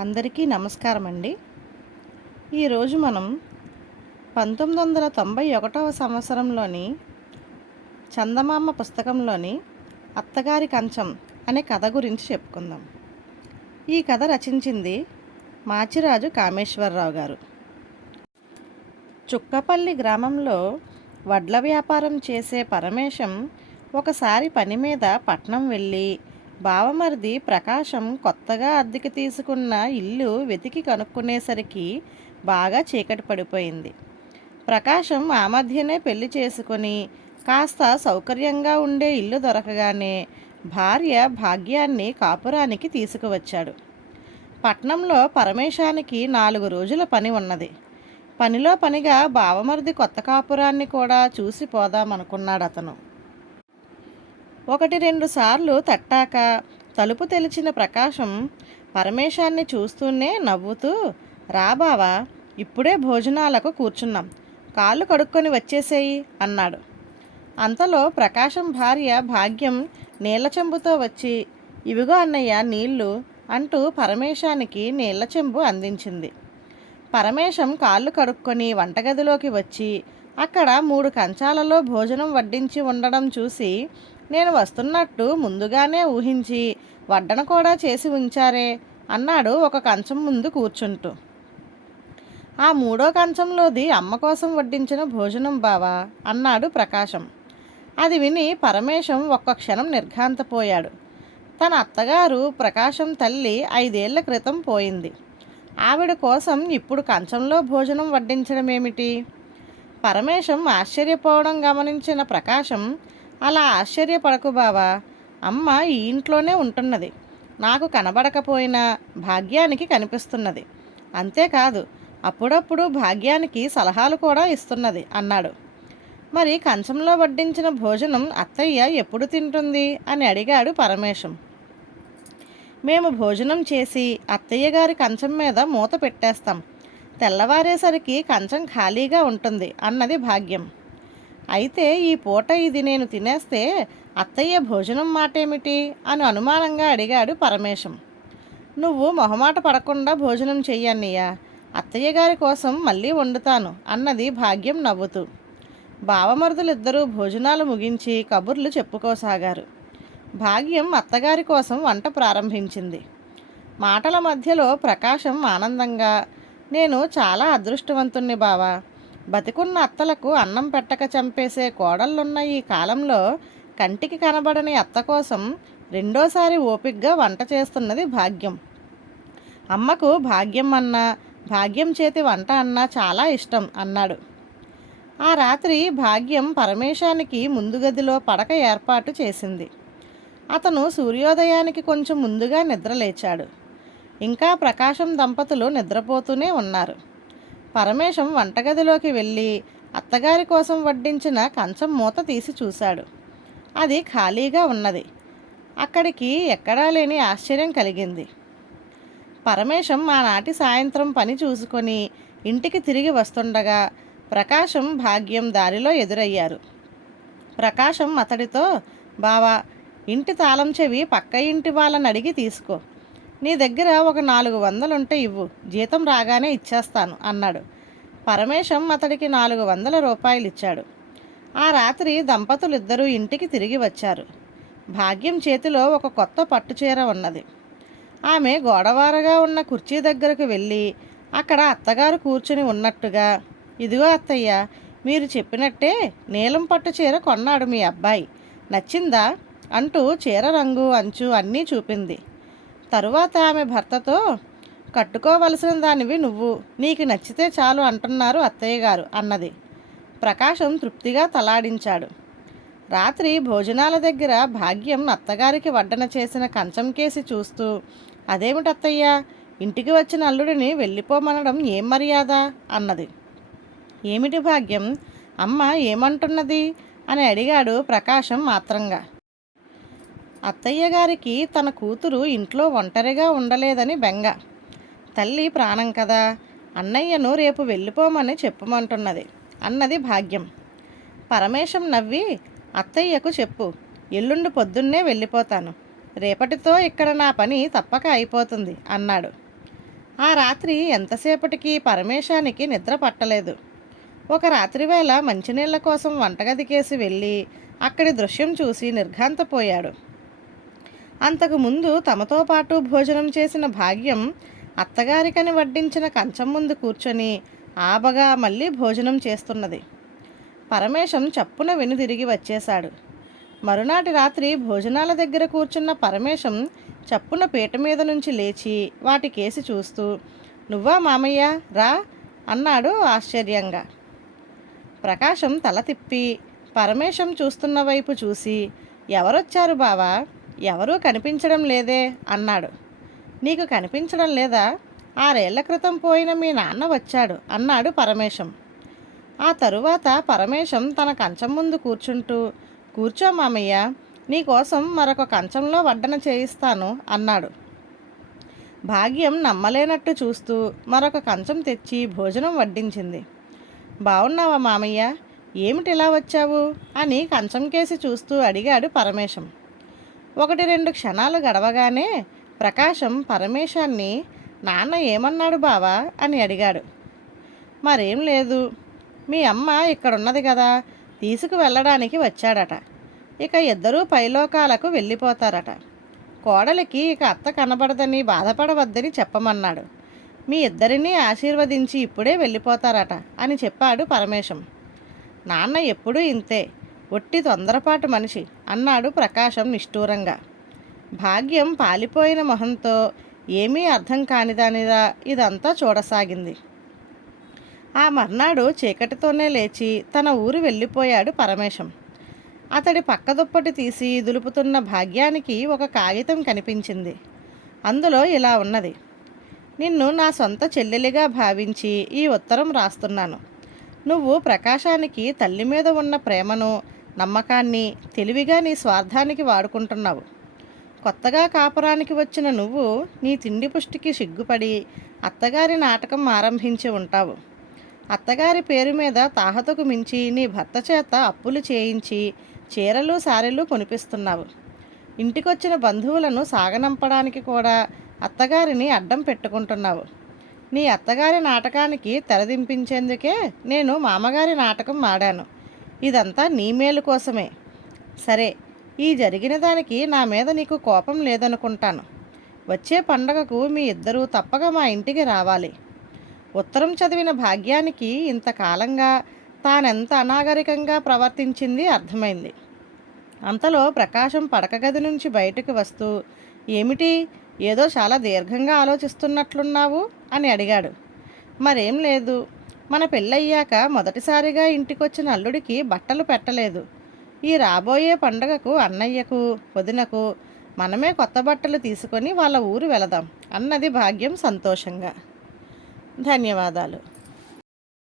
అందరికీ నమస్కారం అండి ఈరోజు మనం పంతొమ్మిది వందల తొంభై ఒకటవ సంవత్సరంలోని చందమామ పుస్తకంలోని అత్తగారి కంచం అనే కథ గురించి చెప్పుకుందాం. ఈ కథ రచించింది మాచిరాజు కామేశ్వరరావు గారు. చుక్కపల్లి గ్రామంలో వడ్ల వ్యాపారం చేసే పరమేశం ఒకసారి పని మీద పట్నం వెళ్ళి బావమరిది ప్రకాశం కొత్తగా అద్దెకి తీసుకున్న ఇల్లు వెతికి కనుక్కునేసరికి బాగా చీకటి పడిపోయింది. ప్రకాశం ఆ మధ్యనే పెళ్ళి చేసుకొని కాస్త సౌకర్యంగా ఉండే ఇల్లు దొరకగానే భార్య భాగ్యాన్ని కాపురానికి తీసుకువచ్చాడు. పట్నంలో పరమేశానికి నాలుగు రోజుల పని ఉన్నది. పనిలో పనిగా బావమరిది కొత్త కాపురాన్ని కూడా చూసి పోదామనుకున్నాడు అతను ఒకటి రెండు సార్లు తట్టాక తలుపు తెలిచిన ప్రకాశం పరమేశాన్ని చూస్తూనే నవ్వుతూ రా బావా ఇప్పుడే భోజనాలకు కూర్చున్నాం. కాళ్ళు కడుక్కొని వచ్చేసేయి అన్నాడు. అంతలో ప్రకాశం భార్య భాగ్యం నీళ్ళ చెంబుతో వచ్చి ఇవిగో అన్నయ్య నీళ్ళు అంటూ పరమేశానికి నీళ్ళ చెంబు అందించింది. పరమేశం కాళ్ళు కడుక్కొని వంటగదిలోకి వచ్చి అక్కడ మూడు కంచాలలో భోజనం వడ్డించి ఉండడం చూసి నేను వస్తున్నట్టు ముందుగానే ఊహించి వడ్డన కూడా చేసి ఉంచారే అన్నాడు ఒక కంచం ముందు కూర్చుంటూ. ఆ మూడో కంచంలోది అమ్మ కోసం వడ్డించిన భోజనం బావా అన్నాడు ప్రకాశం. అది విని పరమేశం ఒక్క క్షణం నిర్ఘాంతపోయాడు. తన అత్తగారు ప్రకాశం తల్లి ఐదేళ్ళ క్రితం పోయింది. ఆవిడ కోసం ఇప్పుడు కంచంలో భోజనం వడ్డించడం ఏమిటి పరమేశం ఆశ్చర్యపోవడం గమనించిన ప్రకాశం అలా ఆశ్చర్యపడకు బావా. అమ్మ ఈ ఇంట్లోనే ఉంటున్నది. నాకు కనబడకపోయినా భాగ్యానికి కనిపిస్తున్నది. అంతేకాదు అప్పుడప్పుడు భాగ్యానికి సలహాలు కూడా ఇస్తున్నది అన్నాడు. మరి కంచంలో వడ్డించిన భోజనం అత్తయ్య ఎప్పుడు తింటుంది? అని అడిగాడు పరమేశం. మేము భోజనం చేసి అత్తయ్య గారి కంచం మీద మూత పెట్టేస్తాం. తెల్లవారేసరికి కంచం ఖాళీగా ఉంటుంది అన్నది భాగ్యం. అయితే ఈ పూట ఇది నేను తినేస్తే అత్తయ్య భోజనం మాటేమిటి అని అనుమానంగా అడిగాడు పరమేశం. నువ్వు మొహమాట పడకుండా భోజనం చెయ్యన్నయ్యా. అత్తయ్య గారి కోసం మళ్ళీ వండుతాను అన్నది భాగ్యం నవ్వుతూ. బావమరుదులిద్దరూ భోజనాలు ముగించి కబుర్లు చెప్పుకోసాగారు. భాగ్యం అత్తగారి కోసం వంట ప్రారంభించింది. మాటల మధ్యలో ప్రకాశం ఆనందంగా నేను చాలా అదృష్టవంతుణ్ణి బావా. బతికున్న అత్తలకు అన్నం పెట్టక చంపేసే కోడళ్ళున్న ఈ కాలంలో. కంటికి కనబడని అత్త కోసం రెండోసారి ఓపిగ్గా వంట చేస్తున్నది భాగ్యం. అమ్మకు భాగ్యం అన్నా భాగ్యం చేతి వంట అన్నా చాలా ఇష్టం అన్నాడు. ఆ రాత్రి భాగ్యం పరమేశానికి ముందు గదిలో పడక ఏర్పాటు చేసింది. అతను సూర్యోదయానికి కొంచెం ముందుగా నిద్రలేచాడు. ఇంకా ప్రకాశం దంపతులు నిద్రపోతూనే ఉన్నారు. పరమేశం వంటగదిలోకి వెళ్ళి అత్తగారి కోసం వడ్డించిన కంచం మూత తీసి చూశాడు. అది ఖాళీగా ఉన్నది. అక్కడికి ఎక్కడా లేని ఆశ్చర్యం కలిగింది. పరమేశం ఆనాటి సాయంత్రం పని చూసుకొని ఇంటికి తిరిగి వస్తుండగా ప్రకాశం భాగ్యం దారిలో ఎదురయ్యారు. ప్రకాశం అతడితో బావా ఇంటి తాళం చెవి పక్క ఇంటి వాళ్ళని అడిగి తీసుకో. నీ దగ్గర ఒక నాలుగు వందలుంటే ఇవ్వు. జీతం రాగానే ఇచ్చేస్తాను అన్నాడు. పరమేశం అతడికి నాలుగు వందల రూపాయలు ఇచ్చాడు ఆ రాత్రి దంపతులిద్దరూ ఇంటికి తిరిగి వచ్చారు. భాగ్యం చేతిలో ఒక కొత్త పట్టుచీర ఉన్నది. ఆమె గోడవారగా ఉన్న కుర్చీ దగ్గరకు వెళ్ళి అక్కడ అత్తగారు కూర్చుని ఉన్నట్టుగా ఇదిగో అత్తయ్య మీరు చెప్పినట్టే నీలం పట్టు చీర కొన్నాడు మీ అబ్బాయి. నచ్చిందా? అంటూ చీర రంగు అంచు అన్నీ చూపింది. తరువాత ఆమె భర్తతో కట్టుకోవలసిన దానివి నువ్వు. నీకు నచ్చితే చాలు అంటున్నారు అత్తయ్య గారు అన్నది. ప్రకాశం తృప్తిగా తలాడించాడు. రాత్రి భోజనాల దగ్గర భాగ్యం అత్తగారికి వడ్డన చేసిన కంచం కేసి చూస్తూ అదేమిటి అత్తయ్య? ఇంటికి వచ్చిన అల్లుడిని వెళ్ళిపోమనడం ఏం మర్యాద? అన్నది. ఏమిటి భాగ్యం? అమ్మ ఏమంటున్నది? అని అడిగాడు ప్రకాశం మాత్రంగా. అత్తయ్య గారికి తన కూతురు ఇంట్లో ఒంటరిగా ఉండలేదని బెంగ. తల్లి ప్రాణం కదా అన్నయ్యను రేపు వెళ్ళిపోమని చెప్పమంటున్నది అన్నది భాగ్యం. పరమేశం నవ్వి అత్తయ్యకు చెప్పు ఎల్లుండి పొద్దున్నే వెళ్ళిపోతాను. రేపటితో ఇక్కడ నా పని తప్పక అయిపోతుంది అన్నాడు. ఆ రాత్రి ఎంతసేపటికి పరమేశానికి నిద్ర పట్టలేదు. ఒక రాత్రివేళ మంచినీళ్ళ కోసం వంటగదికేసి వెళ్ళి అక్కడి దృశ్యం చూసి నిర్ఘాంతపోయాడు. అంతకు ముందు తమతో పాటు భోజనం చేసిన భాగ్యం అత్తగారికని వడ్డించిన కంచం ముందు కూర్చొని ఆబగా మళ్ళీ భోజనం చేస్తున్నది. పరమేశం చప్పున వెనుదిరిగి వచ్చేశాడు. మరునాటి రాత్రి భోజనాల దగ్గర కూర్చున్న పరమేశం చప్పున పీట మీద నుంచి లేచి వాటి కేసి చూస్తూ నువ్వా మామయ్య? రా! అన్నాడు ఆశ్చర్యంగా. ప్రకాశం తల తిప్పి పరమేశం చూస్తున్న వైపు చూసి ఎవరొచ్చారు బావా? ఎవరూ కనిపించడం లేదే అన్నాడు. నీకు కనిపించడం లేదా? ఆరేళ్ళ క్రితం పోయిన మీ నాన్న వచ్చాడు అన్నాడు పరమేశం. ఆ తరువాత పరమేశం తన కంచం ముందు కూర్చుంటూ కూర్చో మామయ్య నీకోసం మరొక కంచంలో వడ్డన చేయిస్తాను అన్నాడు. భాగ్యం నమ్మలేనట్టు చూస్తూ మరొక కంచం తెచ్చి భోజనం వడ్డించింది. బాగున్నావా మామయ్య? ఏమిటిలా వచ్చావు? అని కంచం కేసి చూస్తూ అడిగాడు పరమేశం. ఒకటి రెండు క్షణాలు గడవగానే ప్రకాశం పరమేశాన్ని నాన్న ఏమన్నాడు బావా? అని అడిగాడు. మరేం లేదు. మీ అమ్మ ఇక్కడున్నది కదా. తీసుకు వెళ్ళడానికి వచ్చాడట. ఇక ఇద్దరూ పైలోకాలకు వెళ్ళిపోతారట. కోడలికి ఇక అత్త కనబడదని బాధపడవద్దని చెప్పమన్నాడు. మీ ఇద్దరినీ ఆశీర్వదించి ఇప్పుడే వెళ్ళిపోతారట అని చెప్పాడు పరమేశం. నాన్న ఎప్పుడూ ఇంతే. ఒట్టి తొందరపాటు మనిషి అన్నాడు ప్రకాశం నిష్ఠూరంగా. భాగ్యం పాలిపోయిన మొహంతో ఏమీ అర్థం కానిదానిదా ఇదంతా చూడసాగింది. ఆ మర్నాడు చీకటితోనే లేచి తన ఊరు వెళ్ళిపోయాడు పరమేశం. అతడి పక్క దుప్పటి తీసి దులుపుతున్న భాగ్యానికి ఒక కాగితం కనిపించింది. అందులో ఇలా ఉన్నది. నిన్ను నా సొంత చెల్లెలిగా భావించి ఈ ఉత్తరం రాస్తున్నాను. నువ్వు ప్రకాశానికి తల్లి మీద ఉన్న ప్రేమను నమ్మకాన్ని తెలివిగా నీ స్వార్థానికి వాడుకుంటున్నావు. కొత్తగా కాపురానికి వచ్చిన నువ్వు నీ తిండి పుష్టికి సిగ్గుపడి అత్తగారి నాటకం ఆరంభించి ఉంటావు. అత్తగారి పేరు మీద తాహతకు మించి నీ భర్త చేత అప్పులు చేయించి చీరలు సారెలు కొనిపిస్తున్నావు. ఇంటికొచ్చిన బంధువులను సాగనంపడానికి కూడా అత్తగారిని అడ్డం పెట్టుకుంటున్నావు. నీ అత్తగారి నాటకానికి తెరదింపించేందుకే నేను మామగారి నాటకం ఆడాను. ఇదంతా నీ మేలు కోసమే. సరే ఈ జరిగిన దానికి నా మీద నీకు కోపం లేదనుకుంటాను. వచ్చే పండగకు మీ ఇద్దరూ తప్పక మా ఇంటికి రావాలి. ఉత్తరం చదివిన భాగ్యానికి ఇంతకాలంగా తానెంత అనాగరికంగా ప్రవర్తించింది అర్థమైంది. అంతలో ప్రకాశం పడక గది నుంచి బయటకు వస్తూ ఏమిటి? ఏదో చాలా దీర్ఘంగా ఆలోచిస్తున్నట్లున్నావు? అని అడిగాడు. మరేం లేదు. మన పెళ్ళయ్యాక మొదటిసారిగా ఇంటికొచ్చిన అల్లుడికి బట్టలు పెట్టలేదు. ఈ రాబోయే పండగకు అన్నయ్యకు వదినకు మనమే కొత్త బట్టలు తీసుకొని వాళ్ళ ఊరు వెళదాం అన్నది భాగ్యం సంతోషంగా. ధన్యవాదాలు.